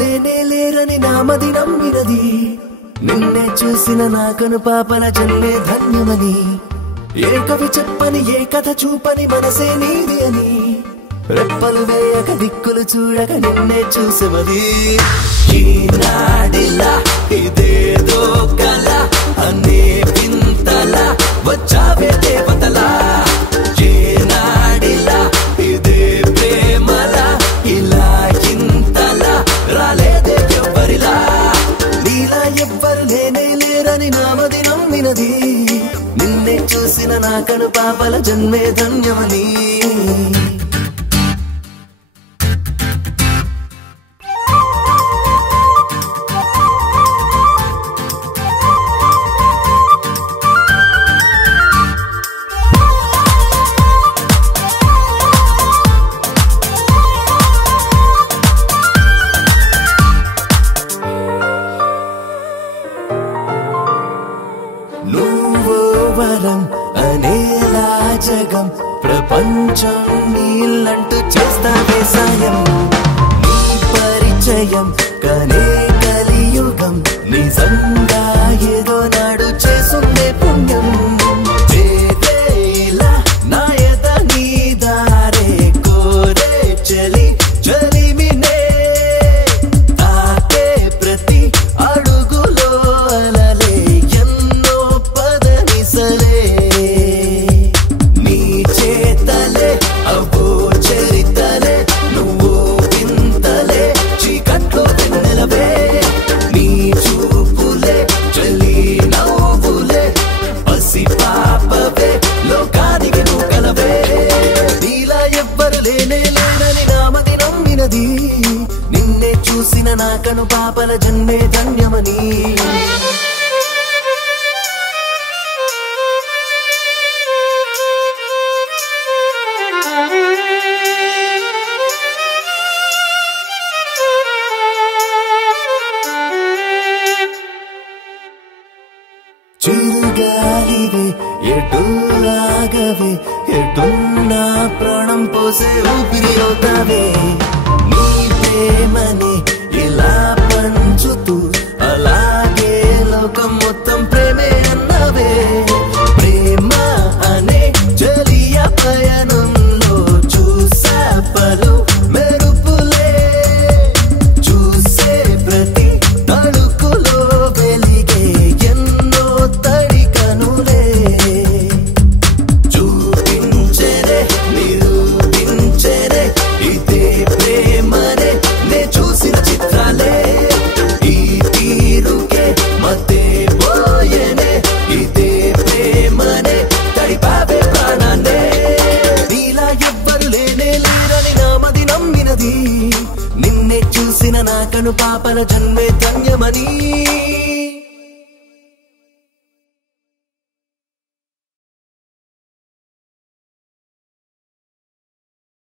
లేనే లేరని నామది నమ్మినది నిన్నే చూసిన నా కను పాపల జన్మే ధన్యమని ఏ కవి చెప్పని ఏ కథ చూపని మనసే నీది అని రెప్పలు వేయక దిక్కులు చూడక నిన్నే చూసెవది ఈనాడిలా ఇదేదో కల అనే వింతల వచ్చావే దేవతలా ఏనాడిలా ఇదే ప్రేమల ఇలా ఇంతలా రాలేదే ఎవ్వరిలా నీలా ఎవ్వరు లేనే లేరని నామది నమ్మినది నిన్నే చూసిన నా కను పాపల జన్మే ధన్యమని వరం అనేలా జగం ప్రపంచం నీళ్ళంటూ చేస్తావే సాయం నీ పరిచయం కనే కలియుగం నిజంగా ఏదో నాడు చేసుందే పుణ్యం చేదేలా నాయత నీ దారే కోరే చలి చలిమినే తాకే ప్రతి అడుగులో అలలే ఎన్నో పదనిసలే నీ చేతలే అవో చరితలే నువ్వు వింతలే చీకట్లో వెన్నెలవే నీ చూపులే చలి నవ్వులే పసి పాపవే లోకానికి నువ్వు కలవే నీలా ఎవ్వరు లేనే లేరని నామది నమ్మినది నిన్నే చూసిన నా కను పాపల జన్మే ధన్యమని చిరుగాలివే ఎటు ఆగవే ఎటున్నా ప్రాణం పోసే ఊపిరి అవుతావే నీ ప్రేమని ఇలా పంచుతూ అలాగే లోకం మొత్తం ప్రేమే అన్నవే ప్రేమ అనే జలియ పయనంలో చూసా పలు మెరుపులే చూసే ప్రతి తడుకులో వెలిగే ఎన్నో తడికనులే చూపించరే నిరూపించరే ఇదే ప్రేమనే నే చూసిన చిత్రాలే ఈ తీరుకే మతే పోయేనే ఇదే ప్రేమనే తడిపావే ప్రాణాన్నే నీలా ఎవ్వరు లేనే లేరని నామది నమ్మినది నిన్నే చూసిన నా కను పాపల జన్మే ధన్యమని